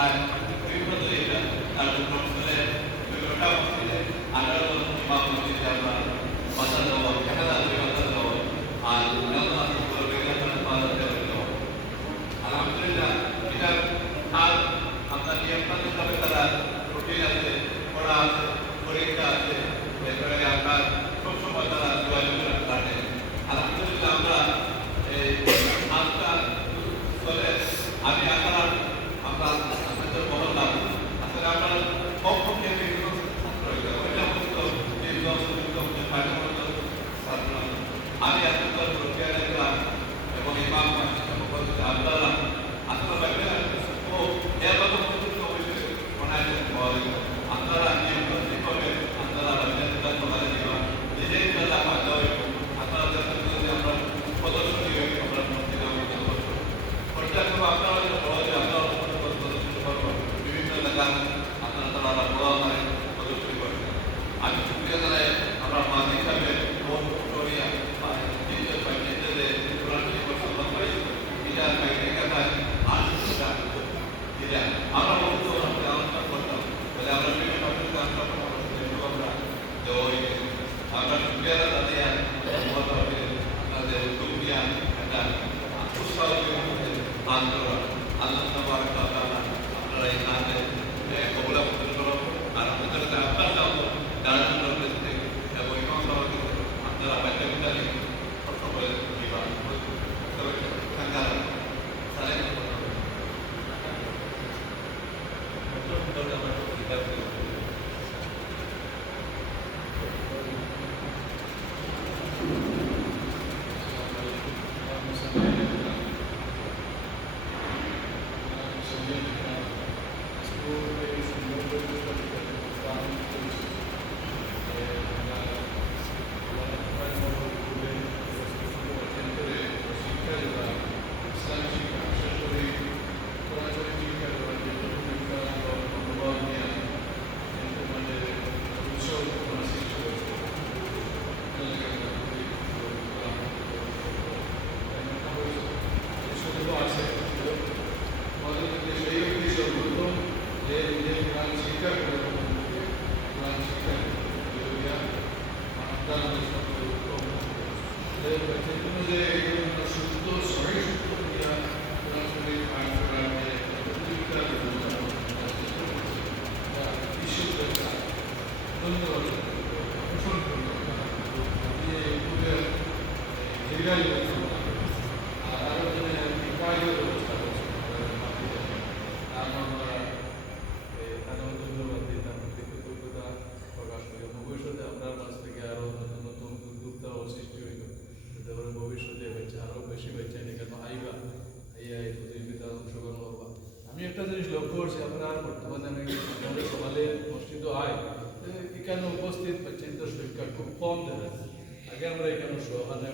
প্রায় বিভিন্ন এটা কার্যক্রম ছেলে বিভিন্নটা ছেলে আঠারো ইমাম মসজিদে আমরা কথা দেওয়া খেলা কথা দেওয়া আর আলহামদুলিল্লাহ এটা আর আপনার নিয়মতান্ত্রিকভাবে তারা রুটিন আছে পড়া আছে পরীক্ষা আছে এরপরে আপনার সবসময় তারা যোগাযোগের কাটে আলহামদুলিল্লাহ আমরা এই আজটা চলে আমি আপনারা আমরা আপনাদের বললাম আসলে আপনার পক্ষ থেকে আমি আপনাদের রুটিনে দিলাম এবং ইমাম আপনারা আপনারা ও এর আপনারা নিয়মতান্ত্রিকভাবে আপনারা নিজেই তারা পাঠাও আপনারা আমরা প্রদর্শনী আমরা আপনারা বিভিন্ন এলাকা আপনারা তারা বলা হয় প্রদর্শনী করবেন আমি সুক্রিয়া জানাই আমরা মাঝ হিসাবে আমরা আলোচনা করতাম বলে আমরা বিভিন্ন আমরা সুবিধা দাঁড়িয়ে আপনাদের উদ্যোগ নিয়ে একটা উৎসাহ আন্দোলন আল্লাহ আপনারা এই কাজে কবলা করো আর আমাদের আপনার এবং আপনারা বাচ্চাগুলি সকলে আমি একটা জিনিস লক্ষ্য করছি আপনার বর্তমানে আমি আমাদের সমাজে মসজিদ হয় এখানে উপস্থিত বাচ্চাদের সংখ্যা খুব কম দেখা যায়। আগে আমরা এখানে সহানে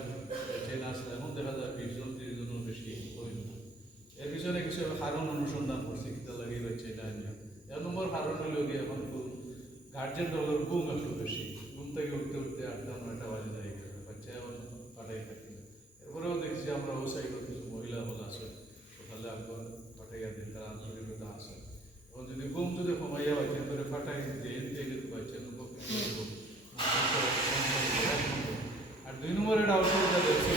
ট্রেন আসলে এখন দেখা যায় 20 জন 30 জনের বেশি হইল না। এর পিছনে কিছু কারণ অনুসন্ধান করছি কিতা লাগিয়ে বাচ্চা এটা নিয়ে। এক নম্বর কারণ হলো গিয়ে এখন গার্জেন হলোর ঘুম একটু বেশি, ঘুম থেকে উঠতে উঠতে 8টা-9টা বাজে যায় বাচ্চা এখন পাঠাই থাকি। এরপরেও দেখছি আমরা ও সাইডে কিছু মহিলা হল আছে তাহলে একবার ফাটাইয়া দিন তার আন্তরিকতা আছে। এবং যদি ঘুম যদি কমাইয়া বাচ্চা করে ফাটাই দেন থেকে বাচ্চা আর 2 নম্বর এটা অসুবিধা দেখছে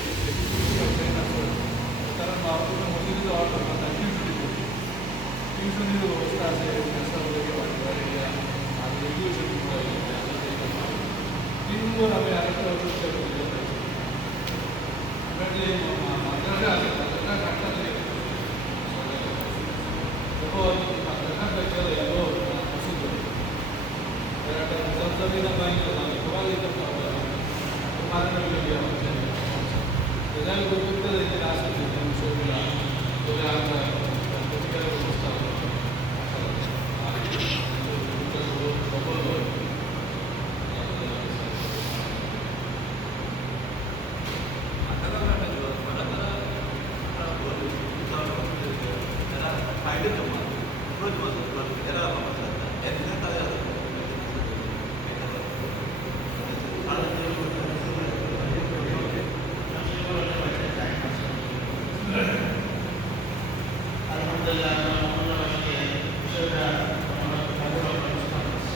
তারা বাবা মসজিদে যাওয়ার দরকার না, টিউশনের ব্যবস্থা আছে আর রেডিয়েশন 3 নম্বর আমি আরেকটা অসুবিধা বলতে চাইছি আমরা যে মাদ্রাসা আছে মাদ্রাসা ঘাটটা থেকে যখন মাদ্রাসা চলে এলো মসজিদ একটা জমজমিনা বাইন সবাই করতে হবে মারানো গিয়ে হচ্ছে যাই হোক করতে দেখি রাস্তা বিষয়গুলো বলে আমরা প্রতিকারের ব্যবস্থা সফল হয়। Alhamdulillah. বিষয়টা আমরা কাজের ব্যবস্থা করছি।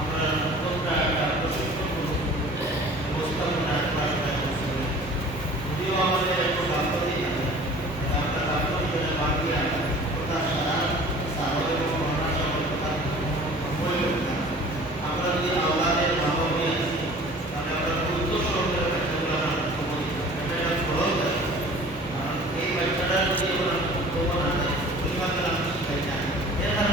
আমরা নতুনটা একটা প্রশিক্ষণ ব্যবস্থাপনা ক্লাস করছি। যদিও আমাদের একটু গাফলতি আছে, আমরা গাফলতি করে বাদ দিয়ে ওটা সারা সাগর এবং মহাসাগর কথা বলে আমরা যদি আওলাদের ভাবকে আছি তাহলে আমরা গুরুত্ব সহকারে বাচ্চাগুলো আমরা বলি এটা একটা ফরজ আছে। কারণ এই বাচ্চাটা যদি আমরা বলবো না ওইভাবে আমরা শিখাই না, এর কারণে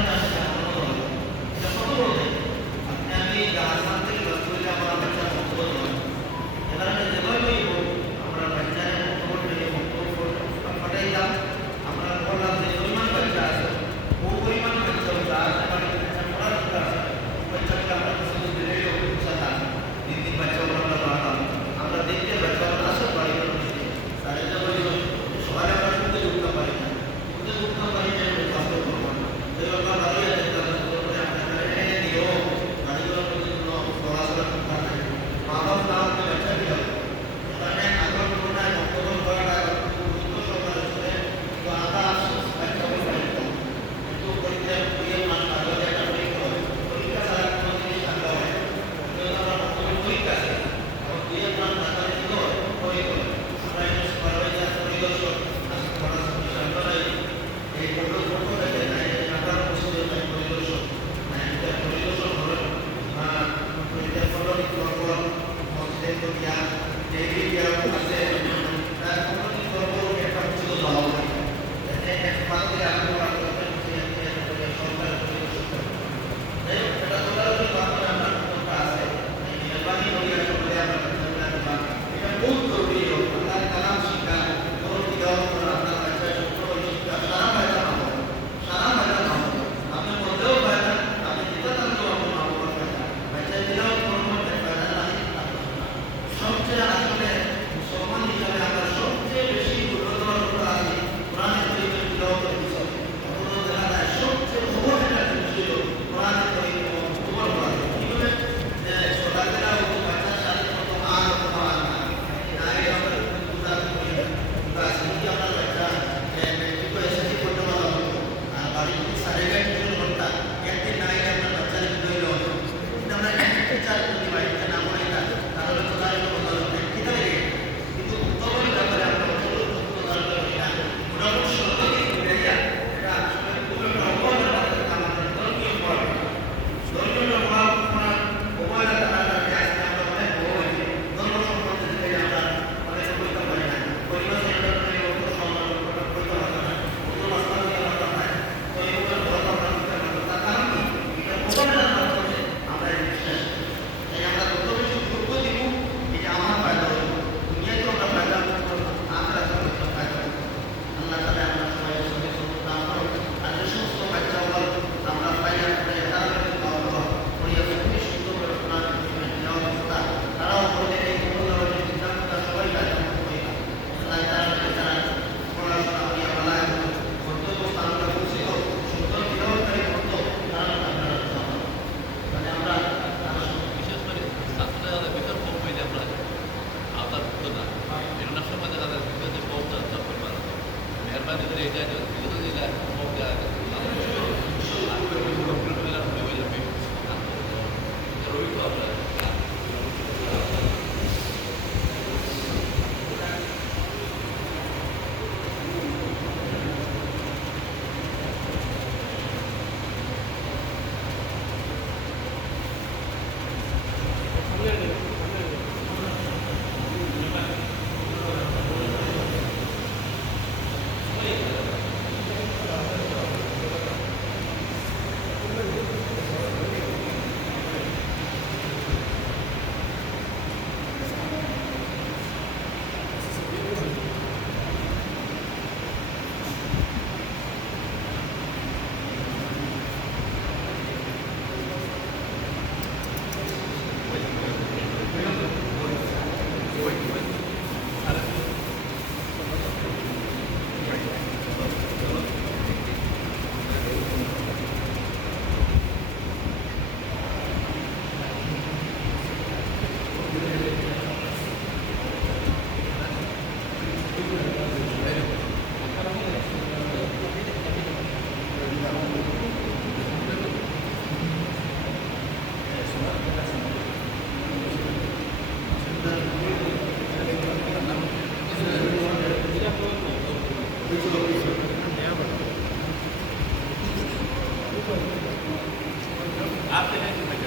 आपके नहीं समझ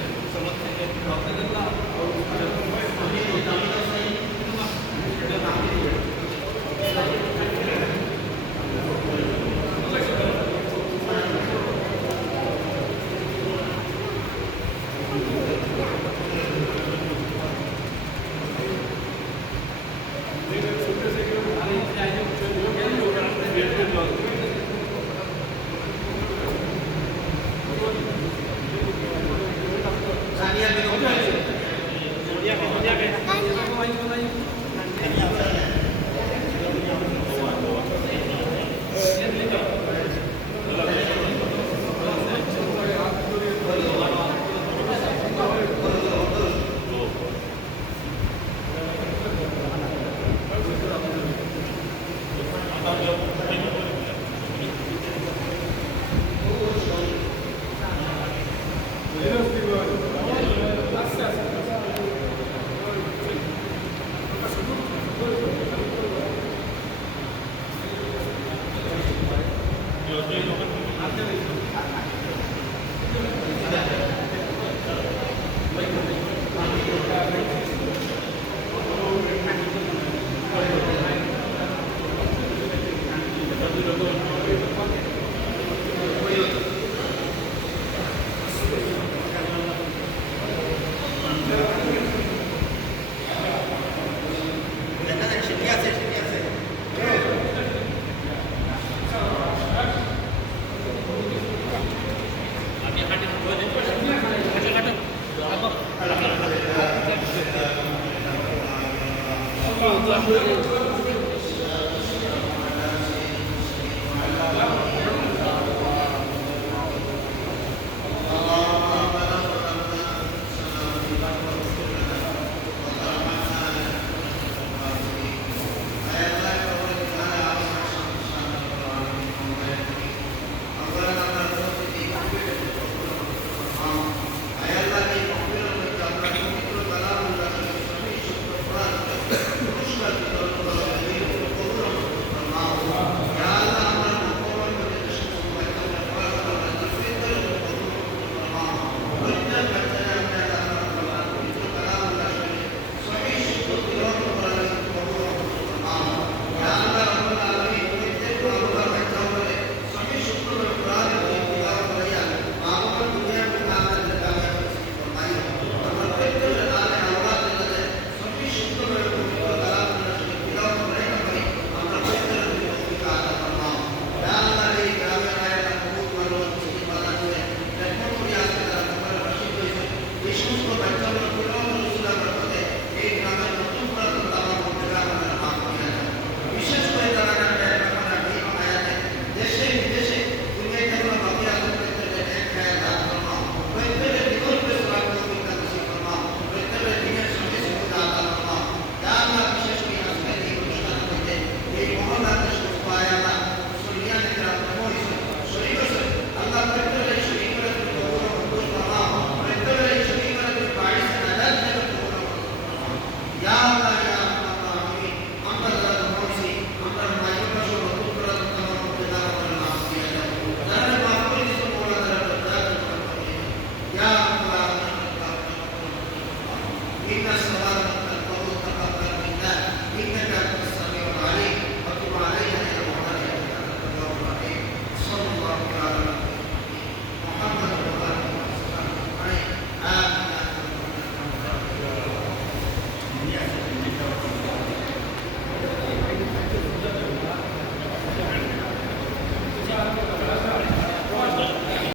এই সমস্ত বাচ্চাগুলো